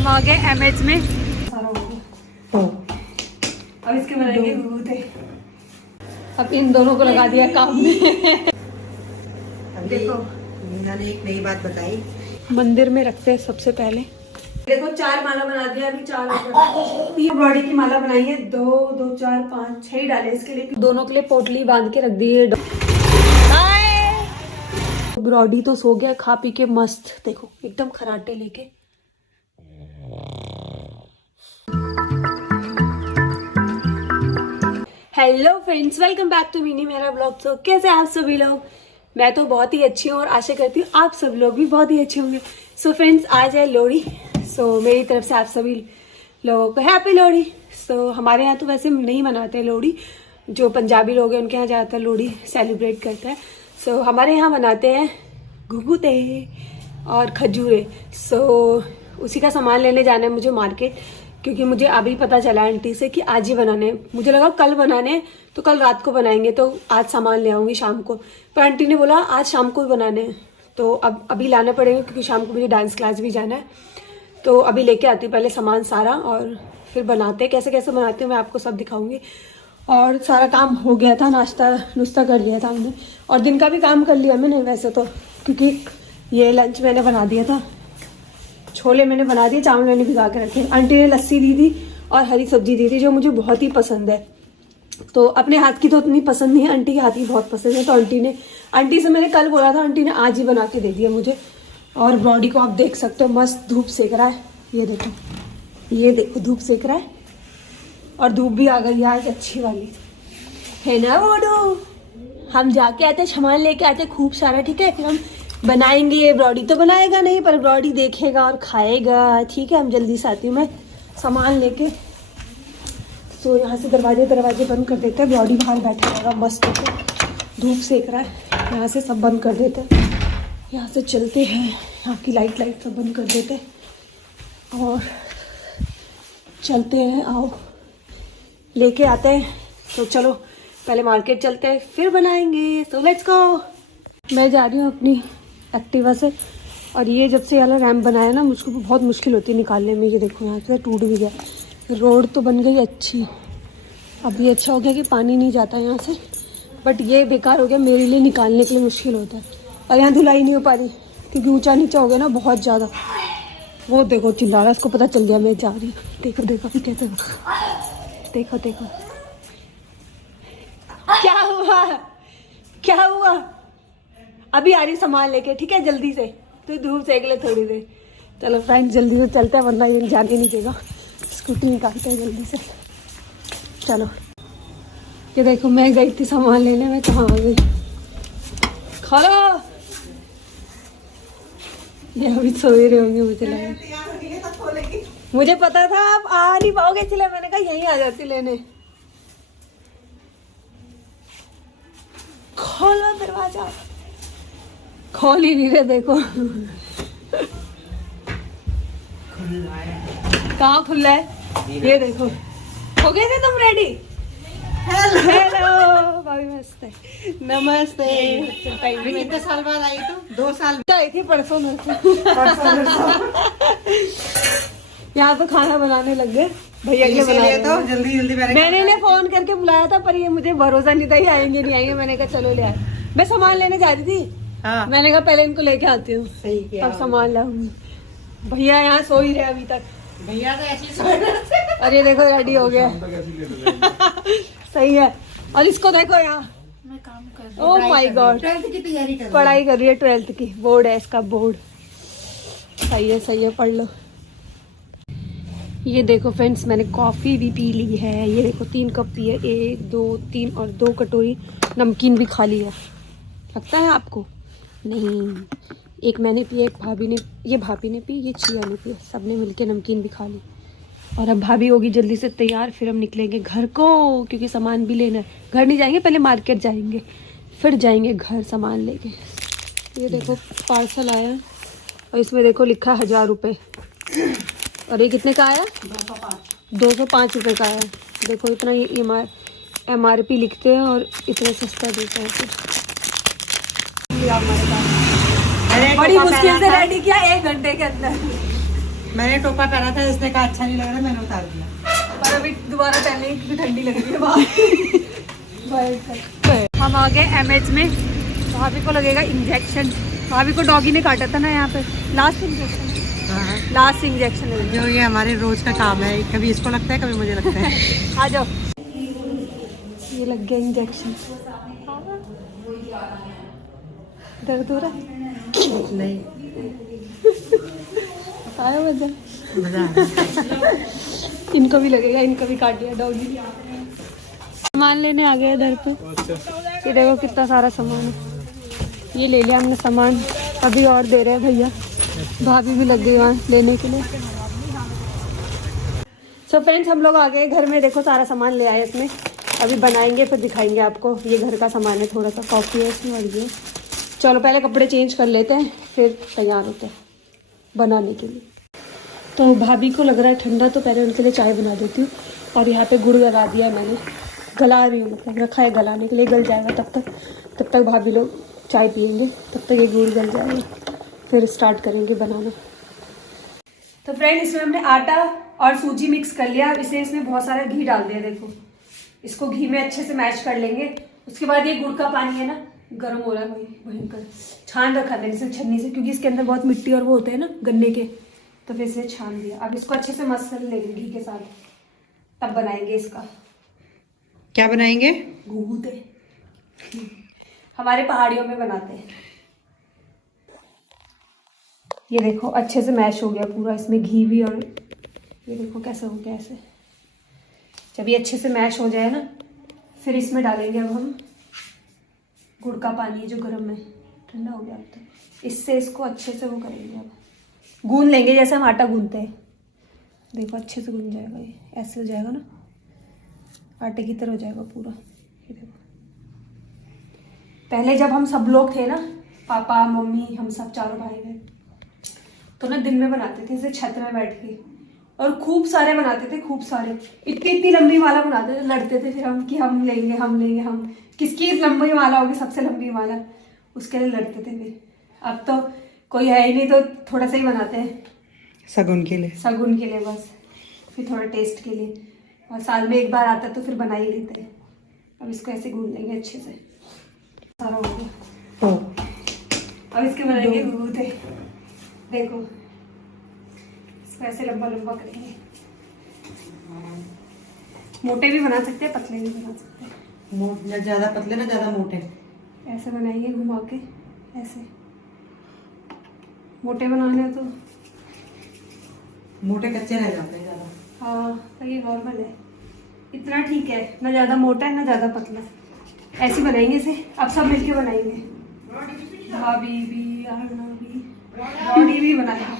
हम आ गए एमएच में। अब इसके बनाएंगे घुघुते। अब इन दोनों को लगा दिया काम में। देखो मीना ने एक नई बात बताई, मंदिर में रखते हैं सबसे पहले। देखो 4 माला बना दिया, अभी 4 3 बॉडी की माला बनाई है। 2 2 4 5 6 डाले इसके लिए, दोनों के लिए पोटली बांध के रख दी है। ब्रॉडी तो सो गया खा पी के मस्त, देखो एकदम खराटे लेके। Hello friends, welcome back to mini मेरा ब्लॉग। तो कैसे आप सभी लोग? मैं तो बहुत ही अच्छी हूँ और आशा करती हूँ आप सब लोग भी बहुत ही अच्छे होंगे। सो फ्रेंड्स, आज है लोहड़ी। सो मेरी तरफ से आप सभी लोगों को हैप्पी लोहड़ी। सो हमारे यहाँ तो वैसे नहीं मनाते लोहड़ी, जो पंजाबी लोग हैं उनके यहाँ ज़्यादातर लोहड़ी सेलिब्रेट करते हैं। सो हमारे यहाँ मनाते हैं घुघुते और खजूरे। सो उसी का सामान लेने जाना है मुझे मार्केट, क्योंकि मुझे अभी पता चला आंटी से कि आज ही बनाने। मुझे लगा कल बनाने, तो कल रात को बनाएंगे, तो आज सामान ले आऊंगी शाम को। पर आंटी ने बोला आज शाम को ही बनाने हैं, तो अब अभी लाना पड़ेगा क्योंकि शाम को मुझे डांस क्लास भी जाना है। तो अभी लेके आती हूँ पहले सामान सारा, और फिर बनाते हैं। कैसे कैसे बनाती हूँ मैं आपको सब दिखाऊंगी। और सारा काम हो गया था, नाश्ता नुश्ता कर लिया था हमने, और दिन का भी काम कर लिया मैंने वैसे तो, क्योंकि ये लंच मैंने बना दिया था। छोले मैंने बना दिए, चावल मैंने भिगा के रखे। आंटी ने लस्सी दी थी और हरी सब्जी दी थी, जो मुझे बहुत ही पसंद है। तो अपने हाथ की तो उतनी पसंद नहीं है, आंटी के हाथ की बहुत पसंद है। तो आंटी से मैंने कल बोला था, आंटी ने आज ही बना के दे दिया मुझे। और बॉडी को आप देख सकते हो, मस्त धूप सेक रहा है। ये देखो धूप सेक रहा है, और धूप भी आ गई आज अच्छी वाली, है ना वोडू? हम जाके आते सामान लेके आते खूब सारा, ठीक है? फिर हम बनाएंगे। ब्रॉडी तो बनाएगा नहीं, पर ब्रॉडी देखेगा और खाएगा, ठीक है? हम जल्दी से आती हूँ मैं सामान लेके। तो यहाँ से दरवाजे बंद कर देते हैं। ब्रॉडी बाहर बैठा रहेगा मस्त होकर, धूप सेक रहा है। यहाँ से सब बंद कर देते हैं, यहाँ से चलते हैं। यहाँ की लाइट सब बंद कर देते हैं और चलते हैं। आओ लेके आते हैं। तो चलो पहले मार्केट चलते हैं, फिर बनाएंगे। So let's go. मैं जा रही हूँ अपनी एक्टिवा से, और ये जब से वाला रैम्प बनाया ना, मुझको बहुत मुश्किल होती है निकालने में। ये देखो यहाँ से टूट भी गया। रोड तो बन गई अच्छी, अब ये अच्छा हो गया कि पानी नहीं जाता यहाँ से, बट ये बेकार हो गया मेरे लिए, निकालने के लिए मुश्किल होता है। और यहाँ धुलाई नहीं हो पा रही क्योंकि ऊंचा नीचा हो गया ना बहुत ज़्यादा। वो देखो चिल्ला रहा है, उसको पता चल गया मैं जा रही हूँ। देखो क्या हुआ? अभी आ रही सामान लेके, ठीक है? जल्दी से, तो धूप सेक ले थोड़ी देर। चलो फ्रेंड्स जल्दी से चलते हैं, वरना ये जाने नहीं देगा। स्कूटी निकालते हैं जल्दी से, चलो। ये देखो मैं गई थी सामान लेने, मैं कहाँ आ गई? खड़ा, ये अभी सोए रहे होंगे मुझे लगा। मुझे पता था आप आ नहीं पाओगे, इसलिए मैंने कहा यहीं आ जाती लेने। खोलो दरवाजा, खोल ही नहीं रहे। देखो कहाँ खुला है? ये देखो। हो गए थे तुम रेडी? हेलो भाभी, मस्त है। नमस्ते। कितने साल बाद आई? तो 2 साल आई थी परसों। यहाँ तो खाना बनाने लग गए भैया के बनाए तो जल्दी मैंने इन्हें फोन करके बुलाया था, पर ये मुझे भरोसा नहीं था ये आएंगे नहीं आएंगे। मैंने कहा चलो ले आए। मैं सामान लेने जा रही थी। हाँ। मैंने कहा पहले इनको लेके आती हूँ, तब सामान लाऊंगी। भैया यहाँ सो ही रहे अभी तक। भैया तो ऐसे सो रहे। अरे देखो रेडी हो गया। सही है। और इसको देखो यहाँ, मैं काम कर रही हूँ। ओह माय गॉड, 12th की तैयारी कर पढ़ाई कर रही है। 12th की बोर्ड है इसका, बोर्ड। सही है, पढ़ लो। ये देखो फ्रेंड्स, मैंने कॉफ़ी भी पी ली है। ये देखो 3 कप पी है, 1 2 3 और 2 कटोरी नमकीन भी खा ली है। लगता है आपको? नहीं, एक मैंने पी, एक भाभी ने, ये भाभी ने पी, ये छिया ने पी। सब ने मिलके नमकीन भी खा ली। और अब भाभी होगी जल्दी से तैयार, फिर हम निकलेंगे घर को, क्योंकि सामान भी लेना है। घर नहीं जाएंगे, पहले मार्केट जाएंगे, फिर जाएंगे घर सामान लेके। ये देखो पार्सल आया, और इसमें देखो लिखा है 1000 रुपये। और ये कितने का आया? 205 रुपये का आया। देखो इतना ये MRP लिखते हैं और इतना सस्ता देता है। बड़ी मुश्किल से रेडी किया 1 घंटे के अंदर। मैंने टोपा पहना था, इसने कहा अच्छा नहीं लग रहा, मैंने उतार दिया। पर अभी दोबारा पहनने क्योंकि ठंडी लग रही है बाहर। हम आ गए एमएच में। भाभी को लगेगा इंजेक्शन। भाभी को डॉगी ने काटा था ना यहाँ पे, लास्ट इंजेक्शन। लास्ट इंजेक्शन है जो ये हमारे रोज का काम है, कभी इसको लगता है कभी मुझे लगता है। आ जाओ। ये लग गया इंजेक्शन। दर्द हो रहा है? नहीं, आया मजा। मजा आ रहा है। इनको भी लगेगा, इनको भी काट दिया डॉगी। सामान लेने आ गए इधर पे। ये देखो कितना सारा सामान है। ये ले लिया हमने सामान, अभी और दे रहे हैं भैया। भाभी भी लग गई वहाँ लेने के लिए। सो फ्रेंड्स, हम लोग आ गए घर में। देखो सारा सामान ले आए इसमें। अभी बनाएंगे फिर दिखाएंगे आपको। ये घर का सामान है, थोड़ा सा कॉफ़ी है इसमें और ये। चलो पहले कपड़े चेंज कर लेते हैं, फिर तैयार होते हैं बनाने के लिए। तो भाभी को लग रहा है ठंडा, तो पहले उनके लिए चाय बना देती हूँ। और यहाँ पे गुड़ गला दिया है मैंने, गला रही हूँ, मतलब रखा है गलाने के लिए। गल जाएगा तब तक भाभी लोग चाय पियेंगे, तब तक ये गुड़ गल जाएगा, फिर स्टार्ट करेंगे बनाना। तो फ्रेंड, इसमें हमने आटा और सूजी मिक्स कर लिया। अब इसे इसमें बहुत सारा घी डाल दिया। देखो इसको घी में अच्छे से मैश कर लेंगे। उसके बाद ये गुड़ का पानी है ना, गर्म हो रहा है वही भयंकर, छान रखा था इसे छन्नी से, क्योंकि इसके अंदर बहुत मिट्टी और वो होते हैं ना गन्ने के, तो फिर इसे छान दिया। अब इसको अच्छे से मसल लेंगे घी के साथ, तब बनाएंगे इसका। क्या बनाएंगे? घूघूते। हमारे पहाड़ियों में बनाते हैं। ये देखो अच्छे से मैश हो गया पूरा, इसमें घी भी, और ये देखो कैसे हो गया ऐसे। जब ये अच्छे से मैश हो जाए ना, फिर इसमें डालेंगे अब हम गुड़ का पानी जो गर्म है, ठंडा हो गया अब तो। इससे इसको अच्छे से वो करेंगे, अब गूंद लेंगे जैसे हम आटा गूंदते हैं। देखो अच्छे से गूंद जाएगा, ये ऐसे हो जाएगा ना, आटे की तरह हो जाएगा पूरा। ये देखो पहले जब हम सब लोग थे ना, पापा मम्मी हम सब चारों भाई बहन, तो ना दिन में बनाते थे इसे छत में बैठ के, और खूब सारे बनाते थे, खूब सारे। इतनी लंबी माला बनाते थे, लड़ते थे फिर हम कि हम लेंगे हम किसकी लंबी माला होगी, सबसे लंबी माला, उसके लिए लड़ते थे फिर। अब तो कोई है ही नहीं, तो थोड़ा सा ही बनाते हैं सगुन के लिए, सगुन के लिए बस, फिर थोड़ा टेस्ट के लिए, और साल में एक बार आता है तो फिर बना ही लेते हैं। अब इसको ऐसे गूंद लेंगे अच्छे से, सारा हो गया। अब इसके बनाएंगे घूघूते। देखो इसको ऐसे लंबा लंबा करेंगे, मोटे भी बना सकते हैं, पतले भी बना सकते हैं। ना ज्यादा पतले ना ज्यादा मोटे। ऐसे बनाएंगे घुमा के, ऐसे मोटे बनाने हैं तो मोटे कच्चे रह जाते हैं ज्यादा। हाँ, तो ये नॉर्मल है, इतना ठीक है, ना ज़्यादा मोटा है ना ज़्यादा पतला। ऐसे बनाएंगे इसे। अब सब मिलके बनाएंगे। भाभी भी, आरना भी, रॉडी भी बनाएगा।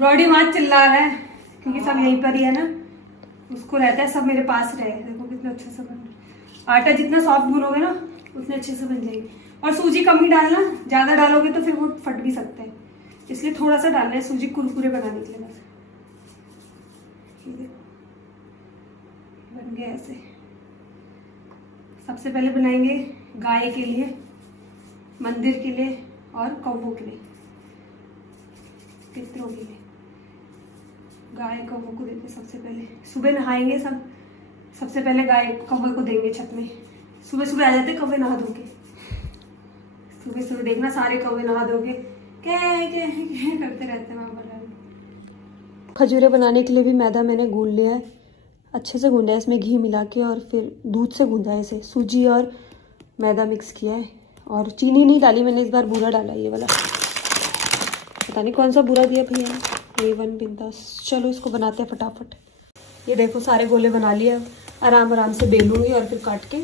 रॉडी वहाँ चिल्ला रहा है क्योंकि सब यहीं पर ही है ना, उसको रहता है सब मेरे पास रहे। देखो कितना अच्छा सा बन रहा है। आटा जितना सॉफ्ट भूनोगे ना, उतने अच्छे से बन जाएगी। और सूजी कम ही डालना, ज़्यादा डालोगे तो फिर वो फट भी सकते हैं, इसलिए थोड़ा सा डालना है सूजी कुरकुरे बनाने के लिए बस। बन गया ऐसे। सबसे पहले बनाएंगे गाय के लिए, मंदिर के लिए और कौवों के लिए, पितरों के लिए। गाय कौवों को देते सबसे पहले, सुबह नहाएंगे सब, सबसे पहले गाय कौवे को देंगे छत में। सुबह सुबह आ जाते कौवे नहा धो के, सुबह सुबह देखना सारे कौवे नहा धो के क्या करते रहते हैं वहाँ पर। खजूरें बनाने के लिए भी मैदा मैंने गूंद लिया है, अच्छे से गूंदा है, इसमें घी मिला के और फिर दूध से गूंदा है इसे। सूजी और मैदा मिक्स किया है, और चीनी नहीं डाली मैंने इस बार, बूरा डाला ये वाला, पता नहीं कौन सा बूरा दिया भैया ने, A1 बिंदास। चलो इसको बनाते हैं फटाफट। ये देखो सारे गोले बना लिए, आराम आराम से बेलूंगी और फिर काट के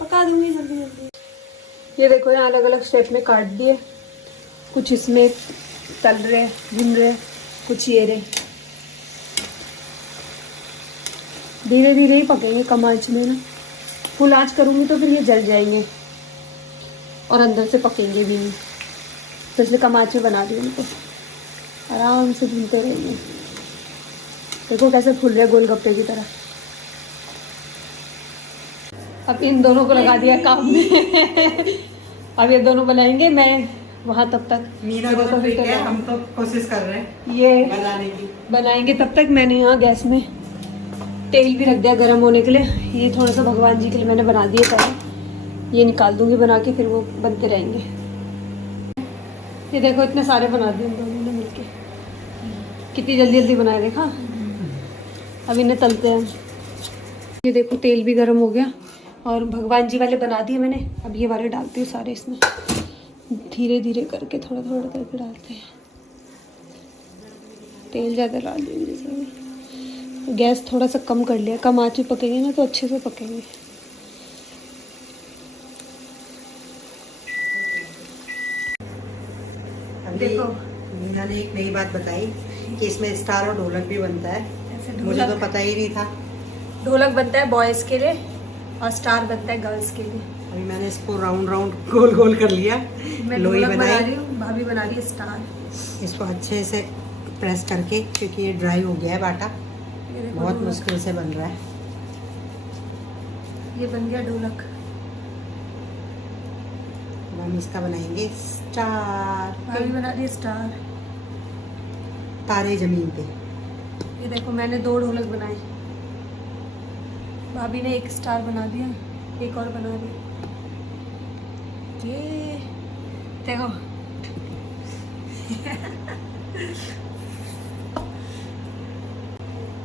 पका दूंगी जल्दी जल्दी। ये देखो यहाँ अलग अलग शेप में काट दिए, कुछ इसमें तल रहे भुन रहे, कुछ ये रहे। धीरे धीरे ही पकेंगे, कम आंच में ना, फुल आंच करूँगी तो फिर ये जल जाएंगे और अंदर से पकेंगे भी नहीं, तो इसलिए कम आंच में बना दी उनको। आराम से भूनते रहेंगे। देखो कैसे फूल रहे गोलगप्पे की तरह। अब इन दोनों को लगा दिया काम में। अब ये दोनों बनाएंगे, मैं वहाँ तब तक मीना ये को देखो तो ठीक हीटर है, है। हम तो कोशिश कर रहे हैं ये बनाने की। बनाएंगे तब तक मैंने यहाँ गैस में तेल भी रख दिया गर्म होने के लिए। ये थोड़ा सा भगवान जी के लिए मैंने बना दिए पहले, ये निकाल दूंगी बना के, फिर वो बनते रहेंगे। ये देखो इतने सारे बना दिए हम दोनों ने मिलके, कितनी जल्दी जल्दी बनाए देखा। अब इन्हें तलते हैं। ये देखो तेल भी गर्म हो गया और भगवान जी वाले बना दिए मैंने। अब ये वाले डालती हूँ सारे इसमें, धीरे धीरे करके थोड़ा थोड़ा करके डालते हैं। तेल ज़्यादा डाल देंगे इसमें। गैस थोड़ा सा कम कर लिया, कम आँच में पकेंगे ना तो अच्छे से पकेंगे। देखो मीना ने एक नई बात बताई कि इसमें स्टार और ढोलक भी बनता है। मुझे तो पता ही नहीं था। ढोलक बनता है बॉयज़ के लिए और स्टार बनता है गर्ल्स के लिए। अभी मैंने इसको राउंड राउंड गोल गोल कर लिया। मैं लोई ढोलक बना बनाई। रही हूँ, भाभी बना रही है स्टार। इसको अच्छे से प्रेस करके, क्योंकि ये ड्राई हो गया है बाटा, ये देखो बहुत ढोलक। मुश्किल से बन रहा है। ये बन गया ढोलक। अब हम इसका बनाएंगे स्टार, भाभी बना रही है स्टार। तारे जमीन पे। ये देखो मैंने 2 ढोलक बनाए, भाभी ने 1 स्टार बना दिया, एक और बना रही। ये देखो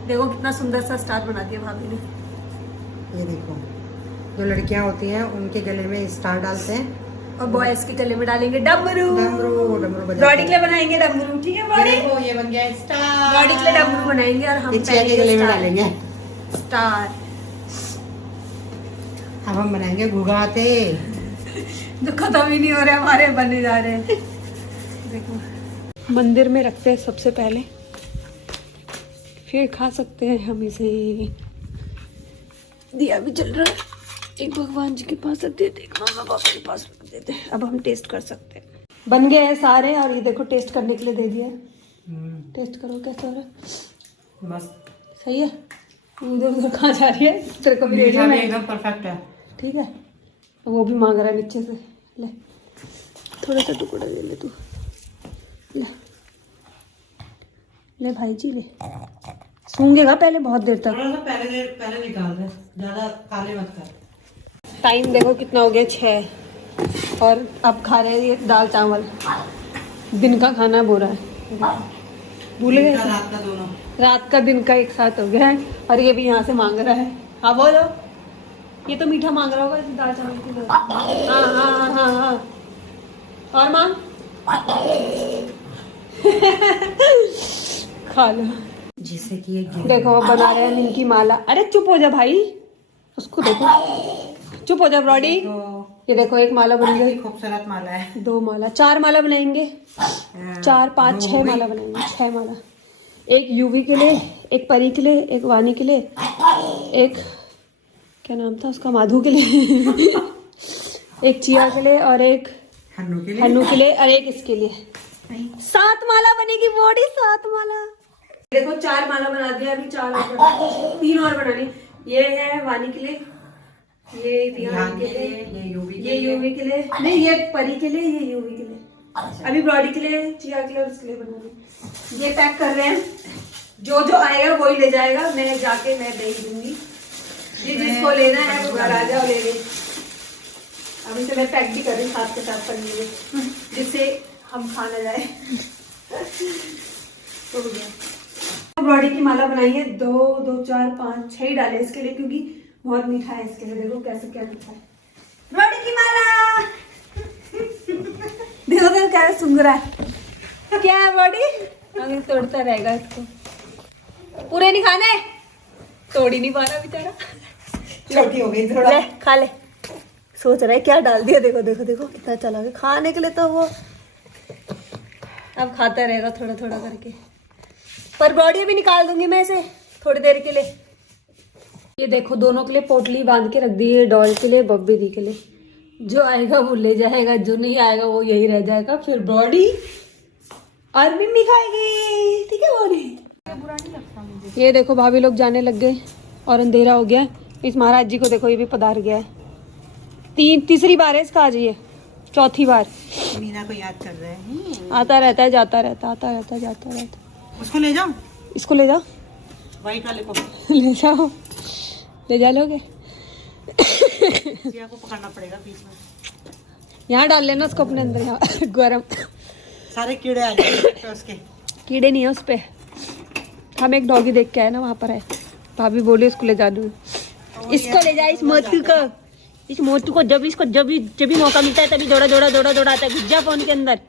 देखो कितना सुंदर सा स्टार बना दिया भाभी ने। ये देखो, जो लड़कियां होती हैं उनके गले में स्टार डालते हैं और बॉयज के गले में डालेंगे डमरू। डमरू डमरू बजाते बॉडी के लिए हैं। बनाएंगे डमरू, ठीक है ये बॉडी। देखो ये बन गया स्टार। बॉडी के लिए डमरू बनाएंगे और हम ये चिया के गले में डालेंगे। स्टार। अब हम बनाएंगे घुघाते, जो खत्म ही नहीं हो रहे हमारे, बने जा रहे हैं। देखो मंदिर में रखते हैं सबसे पहले, फिर खा सकते हैं हम इसे। दिया भी जल रहा है, एक भगवान जी के पास रख देते, एक मामा पापा के पास रख देते हैं। अब हम टेस्ट कर सकते हैं। बन गए हैं सारे और ये देखो टेस्ट करने के लिए दे दिया है। टेस्ट करो कैसा हो रहा है। मस्त। सही है। उधर उधर कहाँ जा रही है, तेरे को भी रेडियो में एकदम परफेक्ट है। ठीक है। वो भी मांग रहा है नीचे से, ले थोड़ा सा टुकड़ा ले ले तू, ले ले भाई जी ले। सूंघेगा पहले बहुत देर तक। थोड़ा सा पहले निकाल दे, ज्यादा काले मत कर। टाइम देखो कितना हो गया, 6, और अब खा रहे हैं ये दाल चावल। दिन का खाना बोरा है, भूल गए। रात का दोनों, रात का दिन का एक साथ हो गया है और ये भी यहाँ से मांग रहा है। हाँ बोलो, ये तो मीठा मांग रहा होगा दाल चावल के लिए। हाँ हाँ हाँ हाँ, और मांग खा लो। जिससे कि ये देखो अब बना रहे हैं नीम की माला। अरे चुप हो जा भाई, उसको देखो, चुप हो जा ब्रॉडी। तो ये देखो एक माला बन गई, खूबसूरत माला है। 2 माला, 4 माला बनाएंगे, 4 5 6 माला बनाएंगे, 6 माला। एक यूवी के लिए, एक परी के लिए, एक वानी के लिए, एक क्या नाम था उसका, माधु के लिए एक चिया के लिए और एक हन्नू के लिए और एक इसके लिए। 7 माला बनेगी बॉडी, 7 माला। देखो 4 माला बना दिया, अभी 4 और बना, 3 और बनानी। ये है वानी के लिए, ये ध्यान के लिए, ये यूवी के लिए, नहीं ये परी के लिए, ये यूवी के लिए। अभी बॉडी के लिए, चिया के लिए और इसके लिए बनानी। ये पैक कर रहे हैं, जो जो आएगा वही ले जाएगा। मैं जाके मैं भेज दूंगी, जिसको लेना है वो घर आ जाओ ले ले। अभी से मैं पैक भी कर रही हूँ साथ के साथ पनीर में, जिससे हम खा ना जाए। तो हो गया। बॉडी की माला बनाई है, 2 2 4 5 6 ही डाले इसके लिए, क्योंकि बहुत मीठा है इसके लिए। देखो कैसे क्या मीठा है। बॉडी की माला देखो देखो क्या सुंग रहा है। क्या है बॉडी, अभी तोड़ता रहेगा इसको, पूरे नहीं खाने, तोड़ ही नहीं पा रहा बेचारा। छोटी हो गई थोड़ा। ले खा ले, सोच रहा है क्या डाल दिया। देखो देखो देखो कितना चला गया खाने के लिए, तो वो अब खाता रहेगा थोड़ा थोड़ा करके। पर बॉडी भी निकाल दूंगी मैं इसे थोड़ी देर के लिए। ये देखो दोनों के लिए पोटली बांध के रख दी है, डॉल के लिए, बब्बी दी के लिए। जो आएगा वो ले जाएगा, जो नहीं आएगा वो यही रह जाएगा। फिर बॉडी और मिम्मी खाएगी, ठीक है बॉडी। ये देखो भाभी लोग जाने लग गए और अंधेरा हो गया। इस महाराज जी को देखो, ये भी पधार गया है। तीसरी बार है इसका आज ये। चौथी बार। मीना को याद कर रहे हैं। आता रहता है, जाता रहता, आता रहता है, जाता रहता। उसको ले जाओ, इसको ले जाओ, व्हाइट वाले को। ले जाओ, ले जा लोगे। जिया को पकड़ना पड़ेगा बीच में। यहाँ डाल लेना उसको अपने अंदर, यहाँ गरम। सारे कीड़े आ जाएंगे उसके। कीड़े नहीं है उस पे। हम एक डॉगी देख के आए ना, वहाँ पर है, भाभी बोले इसको ले जा दो। इसको ले जा, इस मोटू को, इस मोटू को। जब भी मौका मिलता है तभी दौड़ा दौड़ा दौड़ा दौड़ा आता है। घुस जा फोन के अंदर,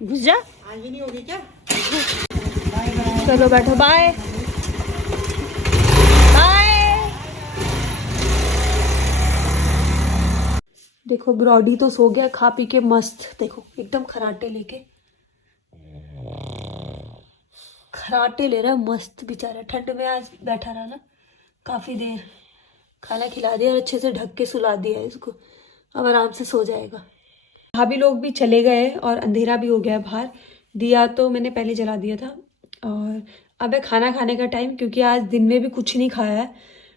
घुस जा। आगे नहीं होगी क्या? चलो बैठो, बाय बाय। देखो ब्रॉडी तो सो गया खा पी के मस्त, देखो एकदम खराटे लेके, खराटे ले रहा है मस्त बेचारा। ठंड में आज बैठा रहा ना काफी देर, खाना खिला दिया और अच्छे से ढक के सुला दिया इसको, अब आराम से सो जाएगा। भाभी लोग भी चले गए और अंधेरा भी हो गया बाहर। दिया तो मैंने पहले जला दिया था। और अब है खाना खाने का टाइम, क्योंकि आज दिन में भी कुछ नहीं खाया है।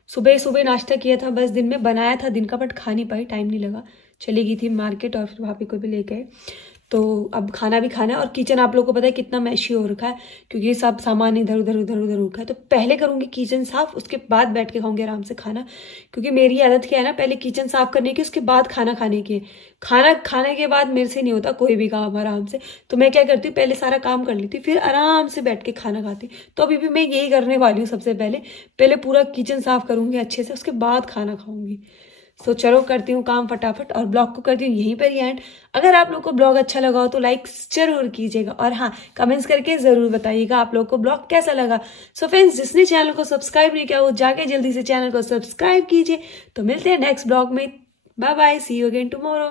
सुबह सुबह नाश्ता किया था, बस दिन में बनाया था दिन का, बट खा नहीं पाई, टाइम नहीं लगा। चली गई थी मार्केट और फिर भाभी को भी ले गए। तो अब खाना भी खाना है। और किचन आप लोगों को पता है कितना मैशी हो रखा है, क्योंकि सब सामान इधर उधर उधर उधर रखा है। तो पहले करूँगी किचन साफ, उसके बाद बैठ के खाऊंगी आराम से खाना। क्योंकि मेरी आदत क्या है ना, पहले किचन साफ करने की, उसके बाद खाना खाने की। खाना खाने के बाद मेरे से नहीं होता कोई भी काम आराम से। तो मैं क्या करती हूँ, पहले सारा काम कर लेती, फिर आराम से बैठ के खाना खाती। तो अभी भी मैं यही करने वाली हूँ। सबसे पहले पूरा किचन साफ करूँगी अच्छे से, उसके बाद खाना खाऊंगी। तो चलो करती हूँ काम फटाफट और ब्लॉग को करती हूँ यहीं पर ही एंड। अगर आप लोग को ब्लॉग अच्छा लगा हो तो लाइक जरूर कीजिएगा, और हाँ कमेंट्स करके जरूर बताइएगा आप लोग को ब्लॉग कैसा लगा। सो फ्रेंड्स, जिसने चैनल को सब्सक्राइब नहीं किया वो जाके जल्दी से चैनल को सब्सक्राइब कीजिए। तो मिलते हैं नेक्स्ट ब्लॉग में। Bye bye, see you again tomorrow.